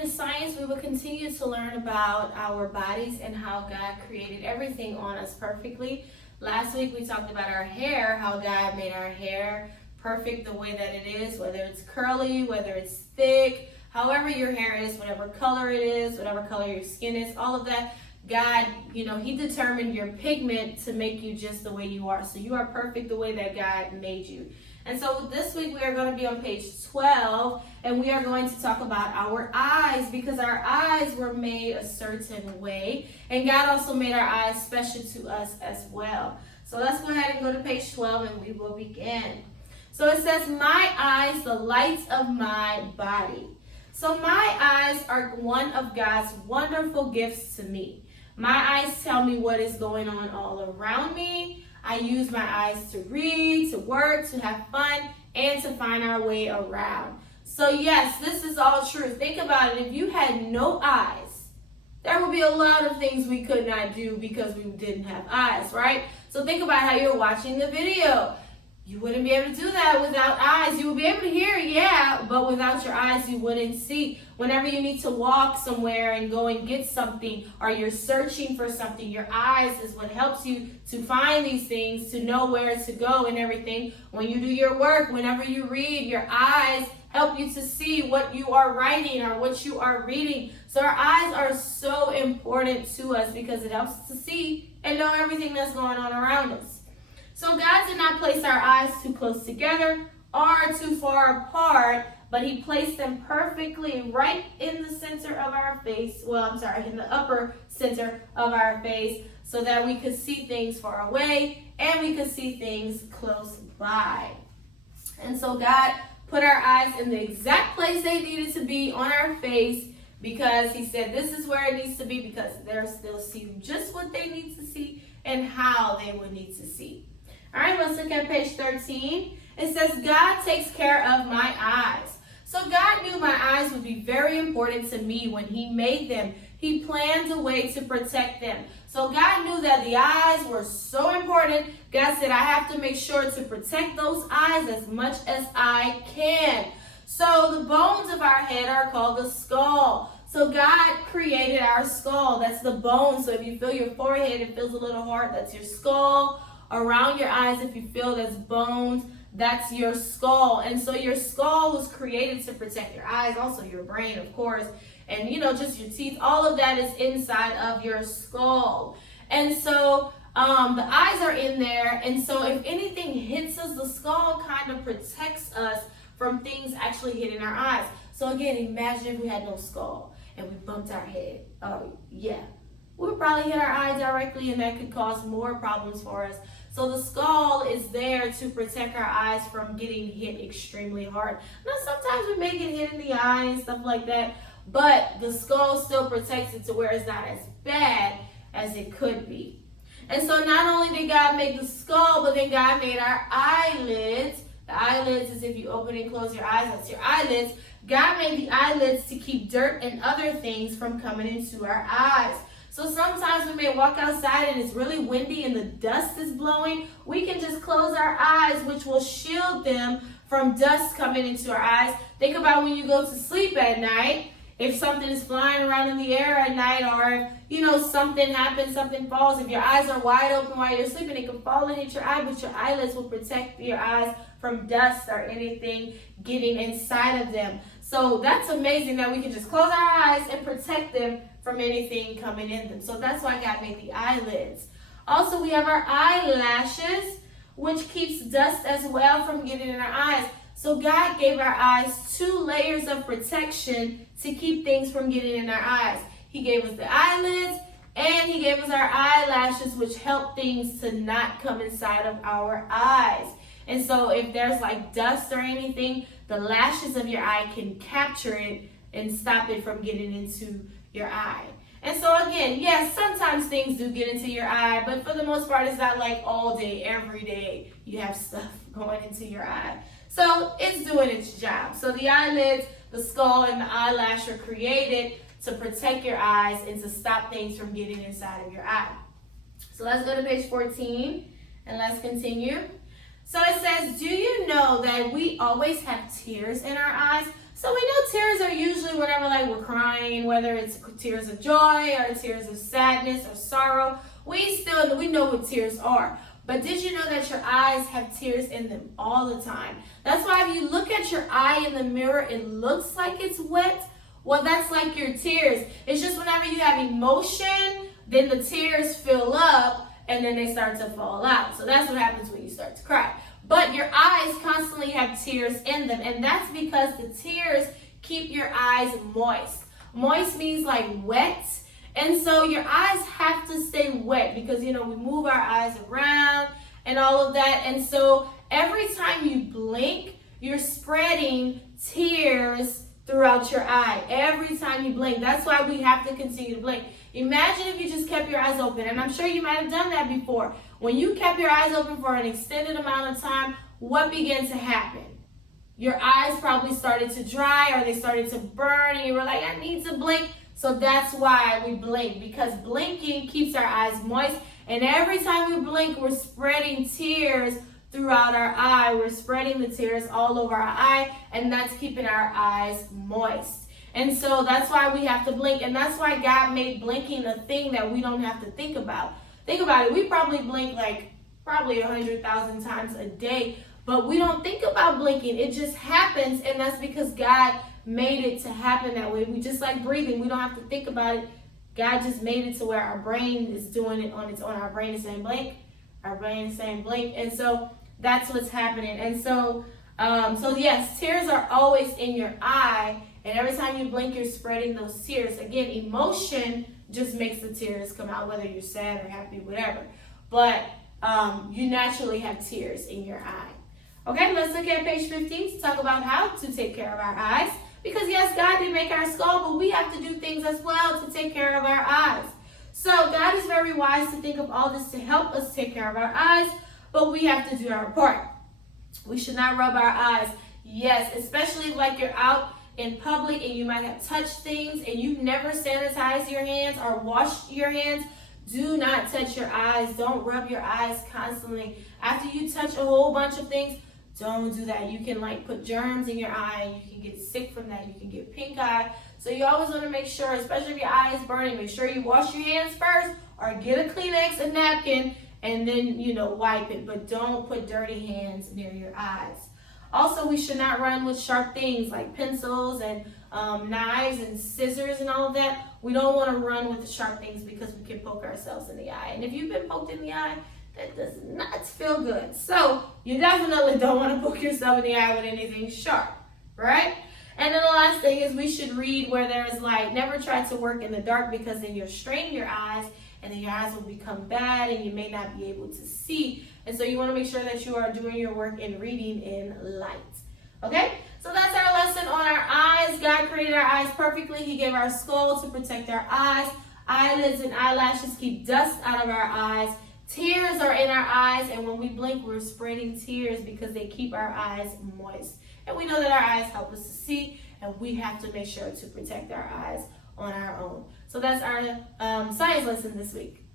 in science, we will continue to learn about our bodies and how God created everything on us perfectly. Last week we talked about our hair, how God made our hair perfect the way that it is, whether it's curly, whether it's thick, however your hair is, whatever color it is, whatever color your skin is, all of that. God, He determined your pigment to make you just the way you are. So you are perfect the way that God made you. And so this week we are going to be on page 12, and we are going to talk about our eyes, because our eyes were made a certain way, and God also made our eyes special to us as well. So let's go ahead and go to page 12 and we will begin. So it says, my eyes, the lights of my body. So my eyes are one of God's wonderful gifts to me. My eyes tell me what is going on all around me. I use my eyes to read, to work, to have fun, and to find our way around. So yes, this is all true. Think about it. If you had no eyes, there would be a lot of things we could not do because we didn't have eyes, right? So think about how you're watching the video. You wouldn't be able to do that without eyes. You would be able to hear, yeah, but without your eyes, you wouldn't see. Whenever you need to walk somewhere and go and get something, or you're searching for something, your eyes is what helps you to find these things, to know where to go and everything. When you do your work, whenever you read, your eyes help you to see what you are writing or what you are reading. So our eyes are so important to us because it helps us to see and know everything that's going on around us. So God did not place our eyes too close together or too far apart, but He placed them perfectly right in the center of our face. In the upper center of our face, so that we could see things far away and we could see things close by. And so God put our eyes in the exact place they needed to be on our face, because He said this is where it needs to be, because they'll see just what they need to see and how they would need to see. All right, let's look at page 13. It says, God takes care of my eyes. So God knew my eyes would be very important to me when He made them. He planned a way to protect them. So God knew that the eyes were so important. God said, I have to make sure to protect those eyes as much as I can. So the bones of our head are called the skull. So God created our skull. That's the bone. So if you feel your forehead, it feels a little hard. That's your skull. Around your eyes, if you feel there's bones, that's your skull. And so your skull was created to protect your eyes, also your brain, of course, and just your teeth. All of that is inside of your skull. And so the eyes are in there, and so if anything hits us, the skull kind of protects us from things actually hitting our eyes. So again, imagine if we had no skull and we bumped our head. We would probably hit our eye directly, and that could cause more problems for us. So the skull is there to protect our eyes from getting hit extremely hard. Now, sometimes we may get hit in the eye and stuff like that, but the skull still protects it to where it's not as bad as it could be. And so not only did God make the skull, but then God made our eyelids. The eyelids is if you open and close your eyes, that's your eyelids. God made the eyelids to keep dirt and other things from coming into our eyes. So sometimes we may walk outside and it's really windy and the dust is blowing. We can just close our eyes, which will shield them from dust coming into our eyes. Think about when you go to sleep at night. If something is flying around in the air at night, or something happens, something falls. If your eyes are wide open while you're sleeping, it can fall and hit your eye, but your eyelids will protect your eyes from dust or anything getting inside of them. So that's amazing that we can just close our eyes and protect them from anything coming in them. So that's why God made the eyelids. Also, we have our eyelashes, which keeps dust as well from getting in our eyes. So God gave our eyes 2 layers of protection to keep things from getting in our eyes. He gave us the eyelids, and He gave us our eyelashes, which help things to not come inside of our eyes. And so if there's like dust or anything, the lashes of your eye can capture it and stop it from getting into your eye. And so again, yes, sometimes things do get into your eye, but for the most part, it's not like all day, every day, you have stuff going into your eye. So it's doing its job. So the eyelids, the skull, and the eyelash are created to protect your eyes and to stop things from getting inside of your eye. So let's go to page 14 and let's continue. So it says, do you know that we always have tears in our eyes? So we know tears are usually whenever like we're crying, whether it's tears of joy or tears of sadness or sorrow. We know what tears are. But did you know that your eyes have tears in them all the time? That's why if you look at your eye in the mirror, it looks like it's wet. Well, that's like your tears. It's just whenever you have emotion, then the tears fill up and then they start to fall out. So that's what happens when you start to cry. But your eyes constantly have tears in them, and that's because the tears keep your eyes moist. Moist means like wet. And so your eyes have to stay wet because, we move our eyes around and all of that. And so every time you blink, you're spreading tears throughout your eye. Every time you blink. That's why we have to continue to blink. Imagine if you just kept your eyes open. And I'm sure you might have done that before. When you kept your eyes open for an extended amount of time, what began to happen? Your eyes probably started to dry or they started to burn and you were like, I need to blink. So that's why we blink, because blinking keeps our eyes moist. And every time we blink, we're spreading tears throughout our eye. We're spreading the tears all over our eye, and that's keeping our eyes moist. And so that's why we have to blink. And that's why God made blinking a thing that we don't have to think about. Think about it. We probably blink like 100,000 times a day, but we don't think about blinking. It just happens, and that's because God made it to happen that way. We just like breathing. We don't have to think about it. God just made it to where our brain is doing it on its own. Our brain is saying blink. Our brain is saying blink. And so that's what's happening. And so yes, tears are always in your eye. And every time you blink, you're spreading those tears. Again, emotion just makes the tears come out, whether you're sad or happy, whatever. But you naturally have tears in your eye. Okay, let's look at page 15 to talk about how to take care of our eyes. Because yes, God did make our skull, but we have to do things as well to take care of our eyes. So God is very wise to think of all this to help us take care of our eyes, but we have to do our part. We should not rub our eyes. Yes, especially like you're out in public and you might have touched things and you never sanitize your hands or wash your hands. Do not touch your eyes. Don't rub your eyes constantly. After you touch a whole bunch of things, don't do that. You can like put germs in your eye. You can get sick from that. You can get pink eye. So you always want to make sure, especially if your eye is burning, make sure you wash your hands first or get a Kleenex, a napkin, and then, wipe it. But don't put dirty hands near your eyes. Also, we should not run with sharp things like pencils and knives and scissors and all of that. We don't want to run with the sharp things because we can poke ourselves in the eye. And if you've been poked in the eye, that does not feel good. So you definitely don't want to poke yourself in the eye with anything sharp, right? And then the last thing is we should read where there is light. Never try to work in the dark because then you'll strain your eyes and then your eyes will become bad and you may not be able to see. And so you want to make sure that you are doing your work and reading in light. Okay? So that's our lesson on our eyes. God created our eyes perfectly. He gave our skull to protect our eyes. Eyelids and eyelashes keep dust out of our eyes. Tears are in our eyes, and when we blink, we're spreading tears because they keep our eyes moist. And we know that our eyes help us to see, and we have to make sure to protect our eyes on our own. So that's our science lesson this week.